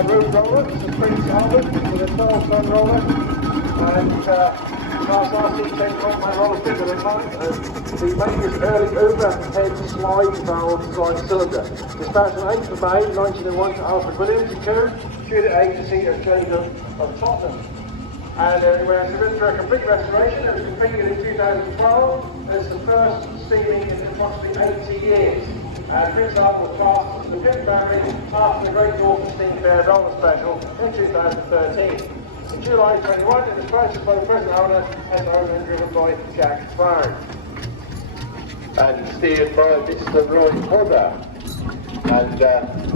road roller, it's a Prince Albert with a 12-ton roller, and cars are 16.1 roller bigger than mine. The main is early overhead slide valve design cylinder. Dispatched on 8th of May 1901 to Alfred Williams in Coombe, Tudor agency of Jacob of Tottenham. And anyway, it's a complete restoration. It was completed in 2012. It's the first steaming in approximately 80 years. Prince Albert was passed as the fifth family after the Great Northern Steam Fair Roller Special in 2013. In July 21, it was purchased by the present owner and owned and driven by Jack Brown. And steered by Mr. Roy Hodder. And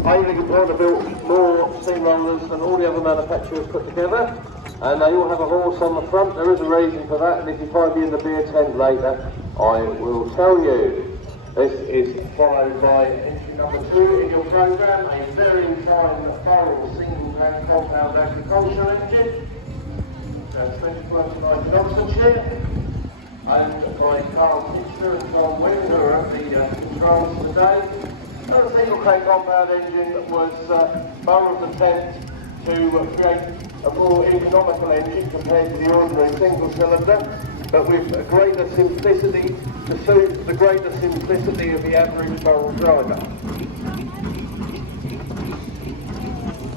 Ailing Hodder built more steam rollers than all the other manufacturers put together. And they all have a horse on the front. There is a reason for that, and if you find me in the beer tent later, I will tell you. This is followed by entry number 2 in your programme, a very fine Farrell single-hand compound agricultural engine. That's 2029 Oxfordshire. And by Carl Pitcher and Tom Wynn, who are at the controls today. The single-crank compound engine was Burroughs' attempt to create a more economical engine compared to the ordinary single cylinder, but with a greater simplicity to suit the greater simplicity of the average Burrell driver.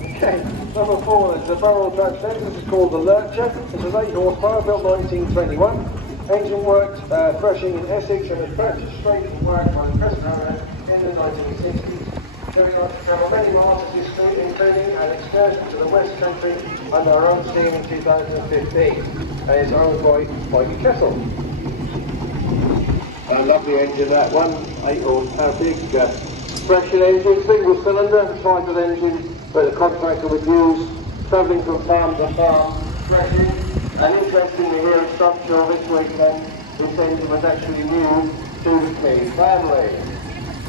Okay, number 4 is the Burrell Dutch engine. This is called the Lurcher. It's an 8 horsepower, built 1921. Engine worked threshing in Essex and was purchased straight from work by the present owner in the 1960s. Going on to travel many miles of this street, including an excursion to the West Country under our own steam in 2015. And it's owned by Mikey Kessel. A lovely engine, that one, 8 horsepower big, threshing engine, single cylinder, size of engine that the contractor would use, travelling from farm to farm, threshing. And interestingly here at Strumpshaw this weekend, this engine was actually new to the family.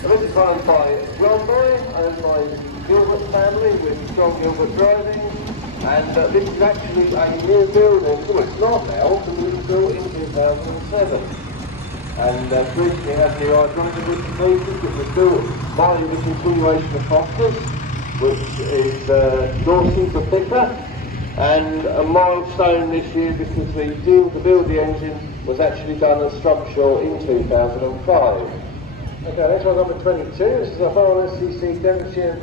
This is owned by John Boy, owned by Gilbert family with John Gilbert driving, and this is actually a new building. Well, it's not now, but it was built in 2007. And recently had the hydraulic pieces. It was built by the continuation of Foster's, which is Dawson's the thicker, and a milestone this year because the deal to build the engine was actually done at Strumpshaw in 2005. Okay, next one, number 22. This is a Farrell SCC Devonshire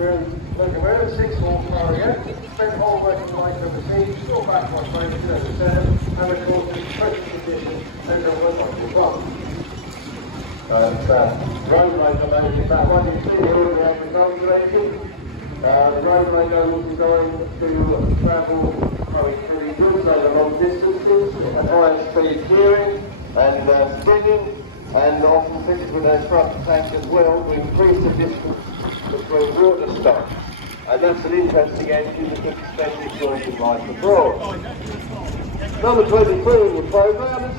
locomotive, 6 horsepower again. Spent whole working life overseas, still back by 2007, and of course it's present condition over 191. Road Ranger managing that one. You see here the agricultural engine. The Road Ranger will be going to travel pretty good over long distances at higher speed gearing and skidding. And often fitted with their front tank as well to increase the distance between water stops. And that's an interesting engine that can spend its working life abroad. Number 22 in the programme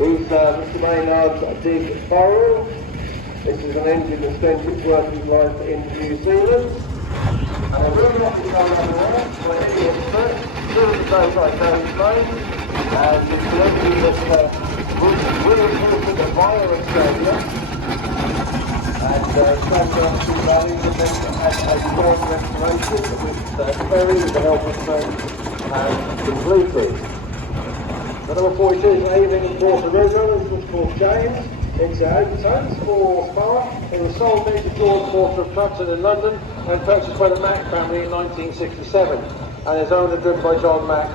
is Mr. Maynard's Big Farrell. This is an engine that spent its working life in New Zealand. And I really want to go over there, where it is first, two of the days I don't explain. And it's an engine that really important via Australia, and Australia to Valley and then had a short restoration with ferry with the help of friends and completed. The number 42 is an Ailing Porter River. This was called James. It's 8 tons, 4 horsepower. It was sold to George Porter of Clapton in London and purchased by the Mack family in 1967, and is owned and driven by John Mack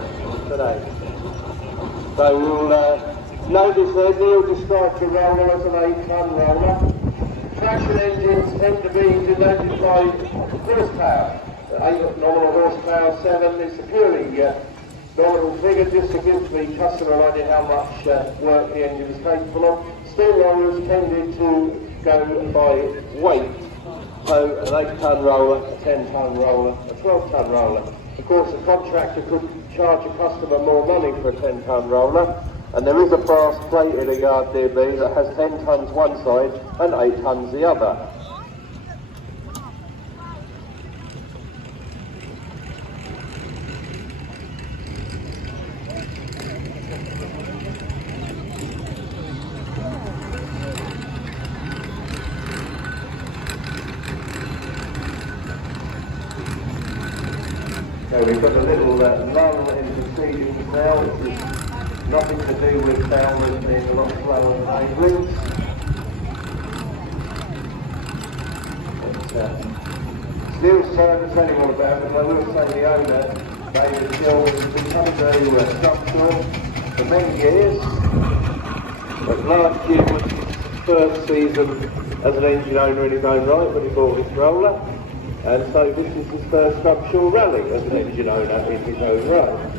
today. So we'll notice that Neil described the roller as an 8-ton roller. Traction engines tend to be denoted by horsepower. 8 nominal horsepower, 7 is a purely nominal figure, just to give the customer an idea how much work the engine is capable of. Steam rollers tended to go by weight. So an 8-ton roller, a 10-ton roller, a 12-ton roller. Of course, the contractor could charge a customer more money for a 10-ton roller. And there is a brass plate in a yard near me that has 10 tons one side and 8 tons the other. So we've got a little lull in proceedings now, which is nothing to do with Bowman being a lot slower than Avelings. Still trying to tell you all about it, I will say the owner, David Gill, has been coming to Strumpshaw for many years. But last year was his first season as an engine owner in his own right when he bought his roller. And so this is his first Strumpshaw rally as an engine owner in his own right.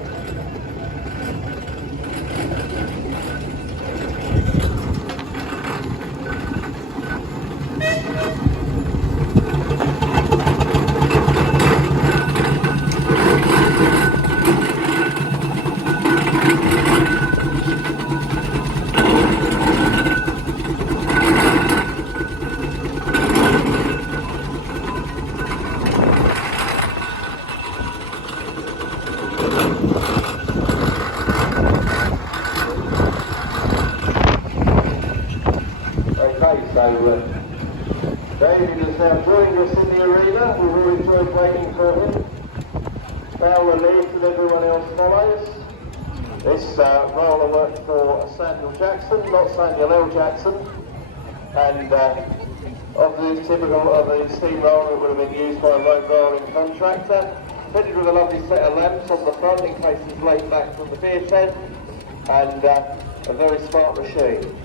David has now joined us in the arena. We've all enjoyed waiting for him. Fowler leads and everyone else follows. This roller worked for Samuel Jackson, not Samuel L. Jackson. And of the typical of the steam roller, it would have been used by a road rolling contractor. Fitted with a lovely set of lamps on the front in case he's laid back from the beer tent. And a very smart machine.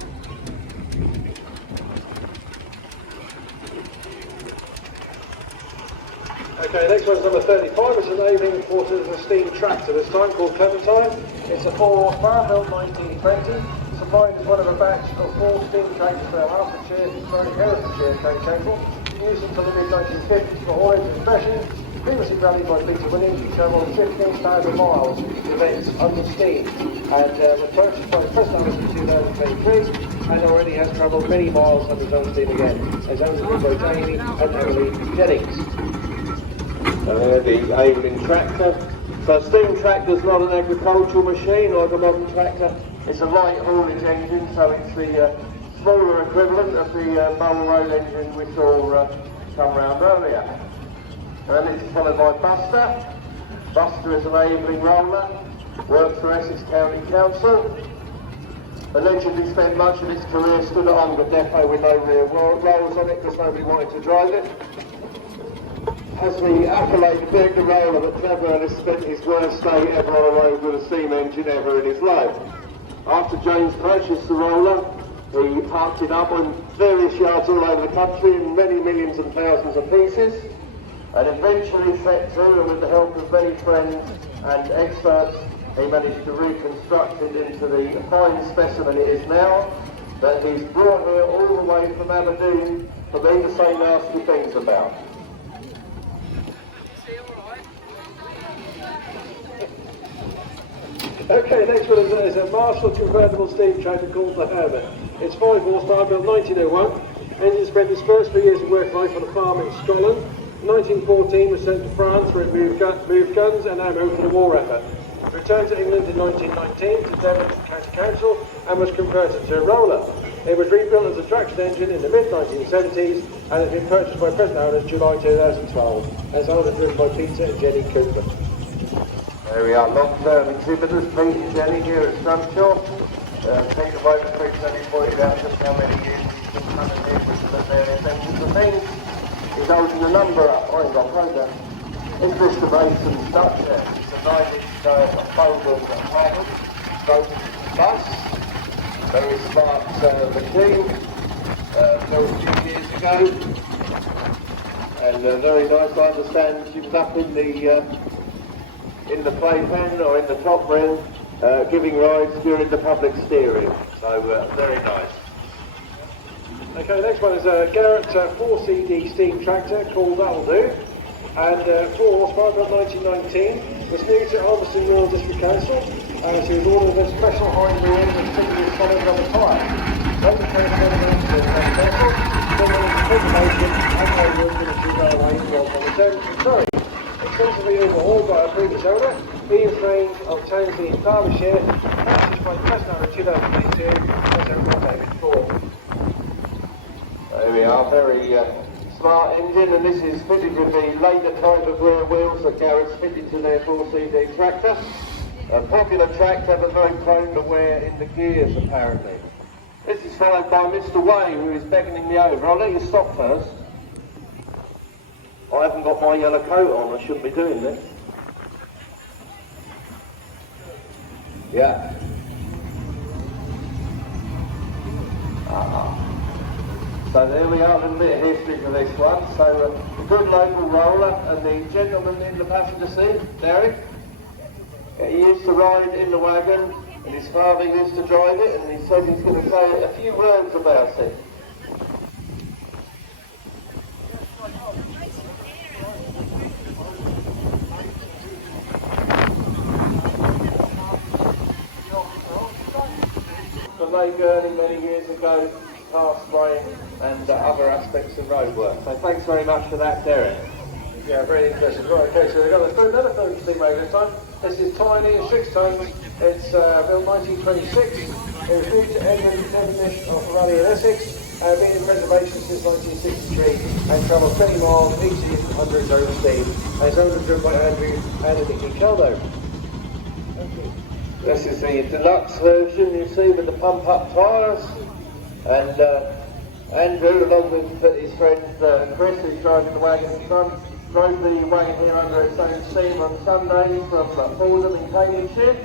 Okay, next one's number 35, which is an Avelings Quarters, a steam tractor this time, called Clementine. It's a 4 horsepower, built 1920, supplied as one of a batch of 4 steam trains for Hertfordshire, Herefordshire train council, used until the mid-1950s for haulage and specials. Previously rallied by Peter Williams, he travelled 15,000 miles events under steam, and was purchased by his present owners in 2023, and already has travelled many miles under his own steam again, as owned by Jamie and Emily Jennings. The Avelings tractor. So a steam tractor is not an agricultural machine like a modern tractor. It's a light haulage engine, so it's the smaller equivalent of the Bowl Road engine we saw come round earlier. And it's followed by Buster. Buster is an Avelings roller, works for Essex County Council. Allegedly spent much of its career stood at Ongar Depot with no rear rolls on it because nobody wanted to drive it. Has the accolade of being the roller that Trevor has spent his worst day ever on a road with a steam engine ever in his life. After James purchased the roller, he parked it up on various yards all over the country in many millions and thousands of pieces, and eventually set to, and with the help of many friends and experts, he managed to reconstruct it into the fine specimen it is now, that he's brought here all the way from Aberdeen for me to say nasty things about. Okay, next one is a Marshall convertible steam tractor called the Herbert. It's 5 horsepower, built 1901. Engine spent his first 3 years of work life on a farm in Scotland. 1914 was sent to France where it moved guns and ammo for the war effort. Returned to England in 1919 to Devon County Council and was converted to a roller. It was rebuilt as a traction engine in the mid-1970s and has been purchased by present owners July 2012. As owned and driven by Peter and Jenny Cooper. There we are, long-term exhibitors, Pete and Jenny here at Strumpshaw. Peter Wogan previously pointed out just how many years he's been coming here with the various engines and things. He's holding the number up, I ain't got a program. It's Mr. Mason's Dutch there. It's a 9-inch folded apartment, stroke bus. Very smart machine, built a few years ago. And very nice, I understand she was up in the playpen or in the top ring, giving rides during the public steering. So very nice. Okay, next one is a Garrett 4CD steam tractor called That'll Do, and 4 horsepower, built 1919. Was new to Almaston Rural District Council, and she was ordered with special hind wheels and particularly solid rubber tyre. Don't be careful with the engine and vessel, then there is information and no military railway involved on the terms. Sorry. Extensively overhauled by a previous owner, being framed of Townsley in Derbyshire, purchased by the present owner in 2022, as owned by David Ford. There we are, very smart engine, and this is fitted with the later type of rear wheels that Garrett's fitted to their 4CD tractor. A popular tractor, but very prone to wear in the gears apparently. This is followed by Mr. Way, who is beckoning me over. I'll let you stop first. I haven't got my yellow coat on, I shouldn't be doing this. Yeah. So there we are, a little bit of history for this one. So a good local roller, and the gentleman in the passenger seat, Derek, he used to ride in the wagon, and his father used to drive it, and he said he's going to say a few words about it. The Lake Gurney many years ago, past spraying and other aspects of road work. So thanks very much for that, Derek. Yeah, very interesting. Right, okay, so we've got another film steam wagon this time. This is tiny, it's 6 tons. It's built 1926. It was due to Edmund Devonish of Raleigh in Essex, been in preservation since 1963, and travels 20 miles each year under its own steam. And it's owned and driven by Andrew and Nicky Caldo. This is the deluxe version, you see, with the pump-up tyres. And Andrew, along with his friend Chris, who's driving the wagon in front, drove the wagon here under its own steam on Sunday from Fordham in Cambridgeshire.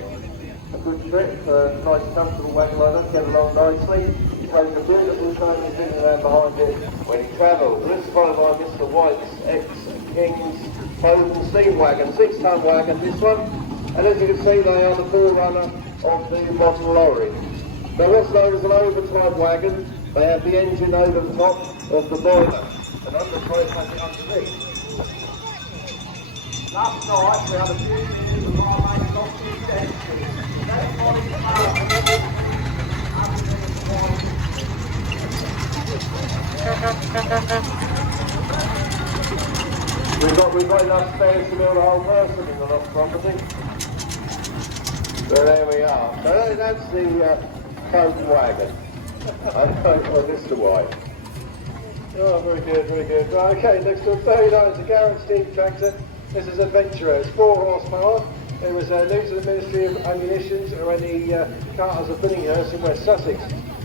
A good trip, a nice comfortable wagon like that, get along nicely. He has a beautiful train sitting around behind it when he travels. This is followed by Mr. White's ex-King's Foden steam wagon, 6-ton wagon this one. And as you can see, they are the forerunner of the modern lorry. Now what's known as an overtime wagon, they have the engine over the top of the boiler, and underneath has it underneath. Last night we had a few years of my mate got too density. That morning we've got enough space to build a whole person in the lost property. So there we are. So that's the Foden wagon. Or Mr. White. Oh, very good, very good. Right, okay, next to 39 is a Garrett steam tractor. This is Adventurer. It's 4 horsepower. It was new to the Ministry of Ammunitions when the Carters of Billinghurst in West Sussex.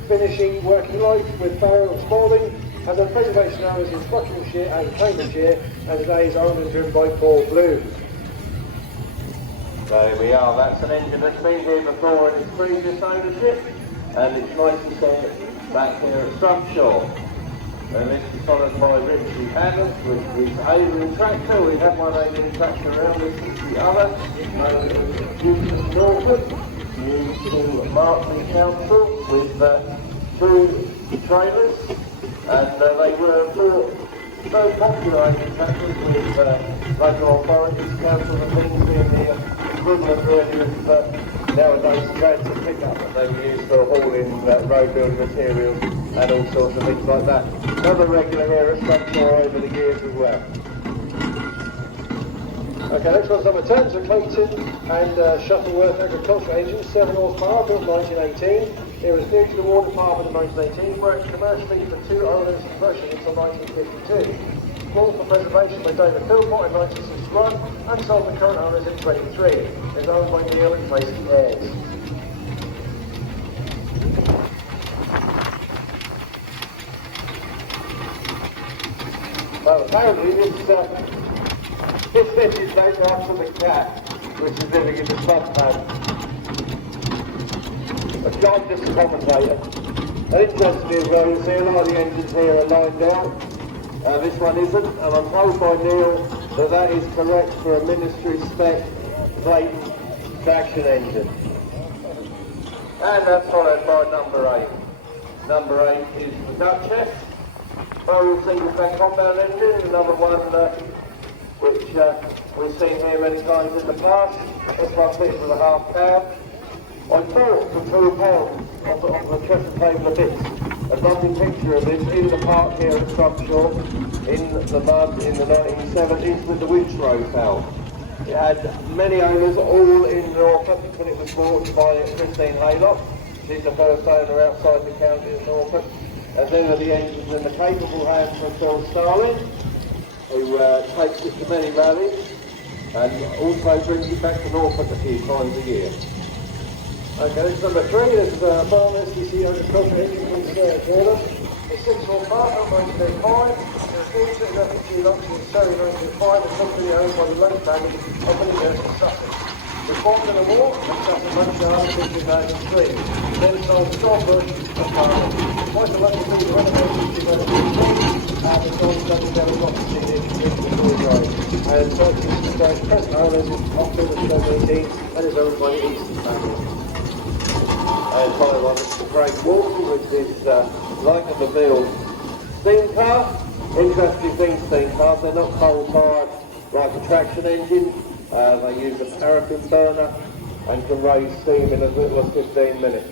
Finishing working life with Farrell and Spalding. Has a preservation hours in Buckinghamshire and Cambridgeshire, and today is owned and driven by Paul Bloom. There we are, that's an engine that's been here before in its previous ownership, and it's nice and set back here at Strumpshaw. And this is followed by Richie Hammond with his alien tractor. We have one alien tractor around, this is the other. Duke of Norfolk, used to Martley Council with 2 trailers. And they were very popular alien tractors with local authorities, councils and things being the equivalent really of nowadays transit pickup that they were used for hauling road building materials and all sorts of things like that. Another regular here at Strumpshaw over the years as well. Okay, next one's number 10, so Clayton and Shuttleworth agricultural engine, 7 horsepower, built 1918. It was new to the War Department in 1918, worked commercially for 2 owners and Russian until 1952. Bought for preservation by David Philpott in 1961 and sold to current owners in 23. It's owned by Neil and Tracy Ayres. Well, apparently this is named after the cat, which is living in the suntan. But I'm just a commentator. An interesting as well, you see a lot of the engines here are lined out. This one isn't, and I'm told by Neil that that is correct for a ministry spec plate traction engine. And that's followed by number 8. Number 8 is the Duchess. Well, single spec compound engine, another one which we've seen here many times in the past. This one fitted with a half cab. I bought for £2 off the treasure table of bits. A lovely picture of this in the park here at Strumpshaw in the mud in the 1970s with the winch rows out. It had many owners, all in Norfolk, when it was bought by Christine Haylock. She's the first owner outside the county of Norfolk. And then are the engines in the capable hands of Phil Starling, who takes it to many rallies and also brings it back to Norfolk a few times a year. Okay, this is number 3. This is a Farm SDC agricultural engine from Jordan. It's 6 part, 1905. It was initially refugee launch in Surrey 1905 and company owned by the Lake family of University of Sussex. Reformed in the war and Sussex Motor in 2003. Then sold to Stormbush and Farming. Quite a lot of people renovated in 2015 and the sold to Dundee Property in the Drive. And purchased the present owners in October 2018 and is owned by the Eastern family. And finally one is the Great Walton, which is like a Mobile steam car. Interesting thing, steam cars, they're not coal-fired like a traction engine. They use a paraffin burner and can raise steam in as little as 15 minutes.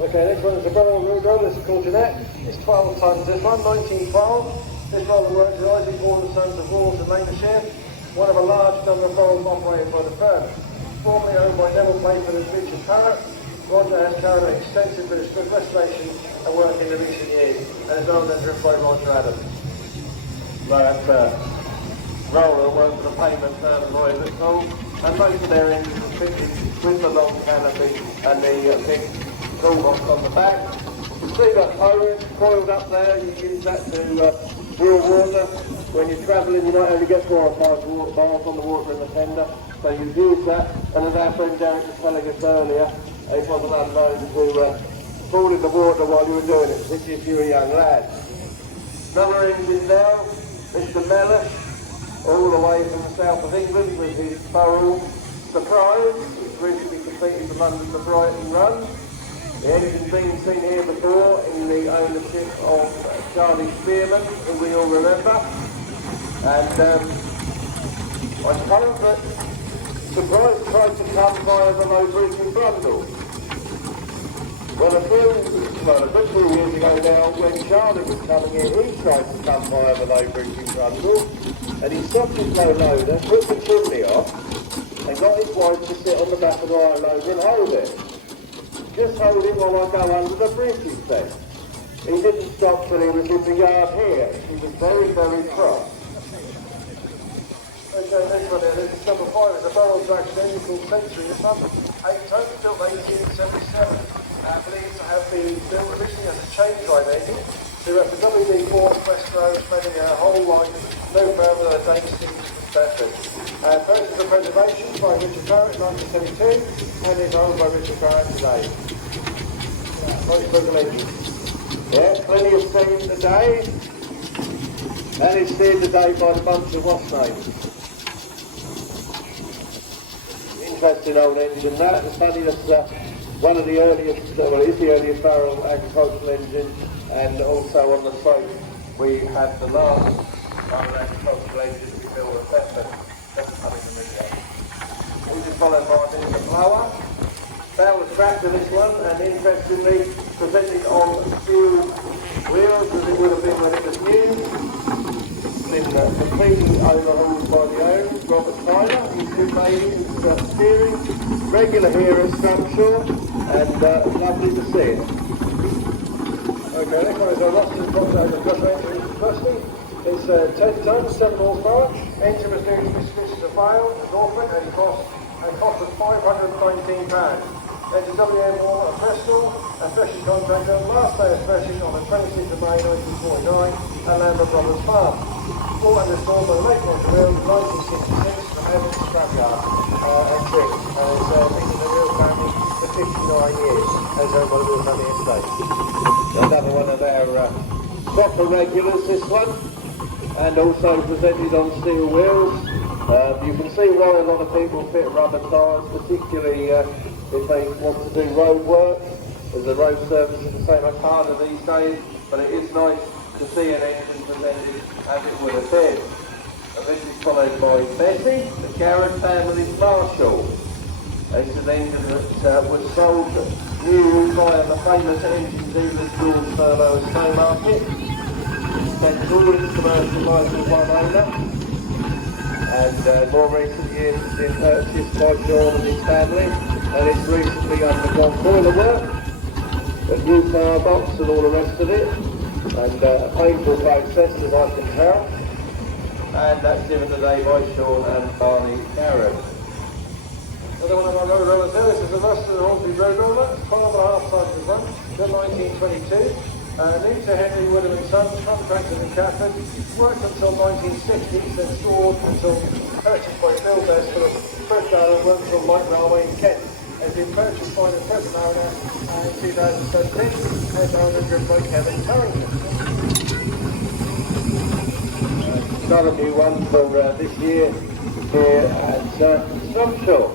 Okay, this one is a barrel roller, this is called Jeanette. It's 12 tons, this one, 1912. This roller works rising born sons of Walls in Lancashire, one of a large number of barrels operated by the firm. Formerly owned by Neville Playford and Richard Parrott, Roger has carried out extensive British restoration and work in the recent years, and is owned and driven by Roger Adams. That roller works for the payment term of Roy Little, and most of their engines are fitted with the long canopy and the big toolbox on the back. You can see that hose coiled up there, you use that to wheel water. When you're travelling, you might only get 4 or 5 miles on the water in the tender, so you use that, and as our friend Derek was telling us earlier, it wasn't unknown to fall in the water while you were doing it, particularly if you were a young lad. Another engine now, Mr. Mellish, all the way from the south of England with his Burrell Surprise, which recently completed the London to Brighton run. The engine's been seen here before in the ownership of Charlie Spearman, who we all remember. And I hope that Surprise tried to come via the low bridge in Brundle. Well, a good few years ago now, when Charlie was coming in, he tried to come via the low bridge in Brundle, and he stopped his low loader, put the chimney off, and got his wife to sit on the back of the high loader and hold it. Just hold it while I go under the bridge, he said. He didn't stop till he was in the yard here. He was very, very cross. Okay, next one here, this is number 5. It's a barrel traction engine called Century. This one, 8 tons, built 1877. Believed to have been built originally as a chain drive engine to the WD-4 Westeros, spending a whole life no further than a Danish Kingston battery. Purchased for preservation by Richard Parrott in 1972 and is owned by Richard Parrott today. Nice little engine. Yeah, plenty of steam today, and it's steered today by the bunch of what's names. Interesting old engine that. It's funny that's one of the earliest, well it is the earliest barrel agricultural engine, and also on the site we had the last barrel agricultural engine to be built at Bedford, just coming in the video. This is followed by the blower. That was back to this one, and interestingly presented on steel wheels as it would have been when it was new. Been completely overhauled by the owner, Robert Tyler. He's been made his steering, regular here at Strumpshaw, and lovely to see it. Okay, next one is a Rossington crossover crossover engine Rusty. It's 10 tons, 7 horsepower. Engine was new to Mitsubishi of Wales, Norfolk, and cost us £519. There's a WM Wall at Bristol, a threshing contractor, last day of threshing on the 26th of May 1949 at Lambert Brothers Farm. All understood by the late Montreal, 1966 from Evans Scrapyard and Trick, and it's been in the real family for 59 years, as owned by the real family estate. Another one of their proper regulars, this one, and also presented on steel wheels. You can see why a lot of people fit rubber tyres, particularly if they want to do road work, as the road service is so much harder these days, but it is nice to see an engine presented as it would have been. And this is followed by Bessie, the Garrett family Marshall. It's an engine that was sold new by the famous engine dealer George Furlow at Stowmarket. Spent all its commercial life with one owner, and more recent years it's been purchased by Sean and his family, and it's recently undergone boiler work, a new firebox and all the rest of it, and a painful process as I can tell. And that's given today by Sean and Barney Garrett. Another one of my road rollers here, this is the Ruston Hornsby Road Roller, 12.5 tons of run, till 1922. New to Henry Woodham and Sons, contracted in Catford, worked until 1960, then stored until purchased by Bill Best for the first hour and worked until Light Railway in Kent. Has been purchased by the present owner in 2013 as owner driven by Kevin Turrington. Another new one for this year here at Strumpshaw.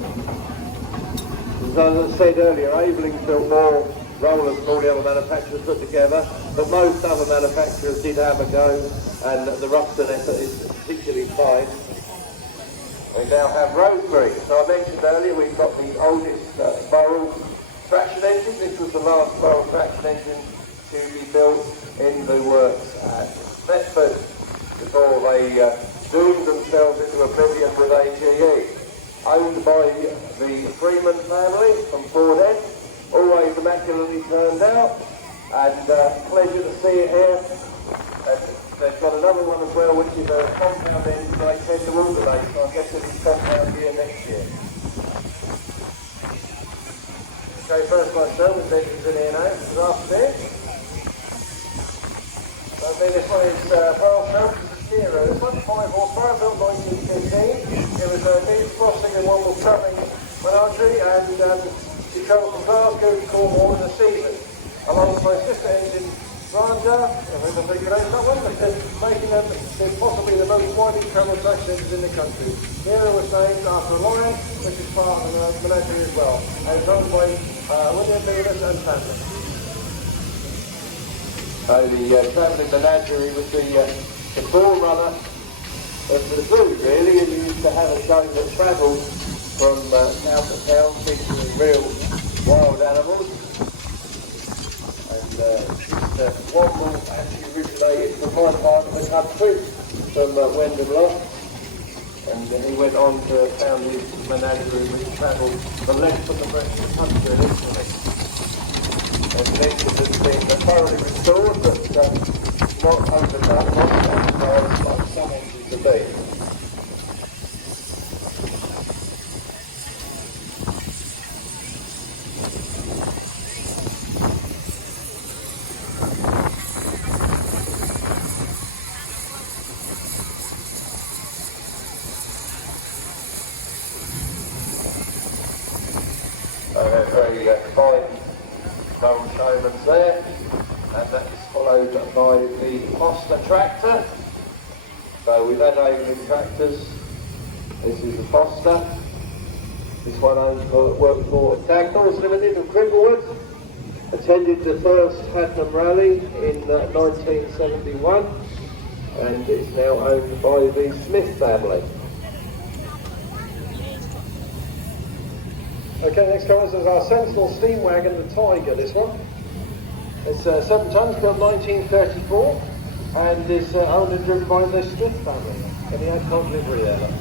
As I said earlier, Aveling built more rollers than all the other manufacturers put together, but most other manufacturers did have a go, and the Ruston effort is particularly fine. We now have Rosebery. So I mentioned earlier we've got the oldest barrel traction engine. This was the last barrel traction engine to be built in the works at Thetford before they doomed themselves into oblivion with AGE. Owned by the Freeman family from Ford End, always immaculately turned out, and pleasure to see it here. They've got another one as well, which is a compound engine they tend to alternate, so I guess it'll be compound here next year. Okay, first one show with engines in here now, this is upstairs. So this one is Barrel Show, Zero. This one's 5 horsepower, built 1915. It was a new crossing and one was travelling menagerie, and it travelled from Glasgow to Cornwall in the season. Alongside sister engine Raja, if I think you know that one, making them possibly the most widely travelled traction engines in the country. Zero was named after a lion, which is part of the menagerie as well, and it's owned by William Beavis and family. So the travelling menagerie was the forerunner of the zoo, really. You used to have a show that travelled from town to town, featuring real wild animals. And one was actually originated from my part of the country, from Wendham Loft. And he went on to found his menagerie, which travelled the length of the rest of the country initially. And the engine has been thoroughly restored, but not overdone, not optimised like some engines have been. Very fine barrel showmans there, and that is followed by the Foster tractor. So we've had Aveling tractors. This is the Foster. This one worked for Dagnalls Limited of Cricklewood. Attended the first Hadnam Rally in 1971, and is now owned by the Smith family. Okay, next car is our Sensible steam wagon, the Tiger, this one. It's 7 tonnes, built 1934, and is owned and driven by the Smith family. And he had no delivery there.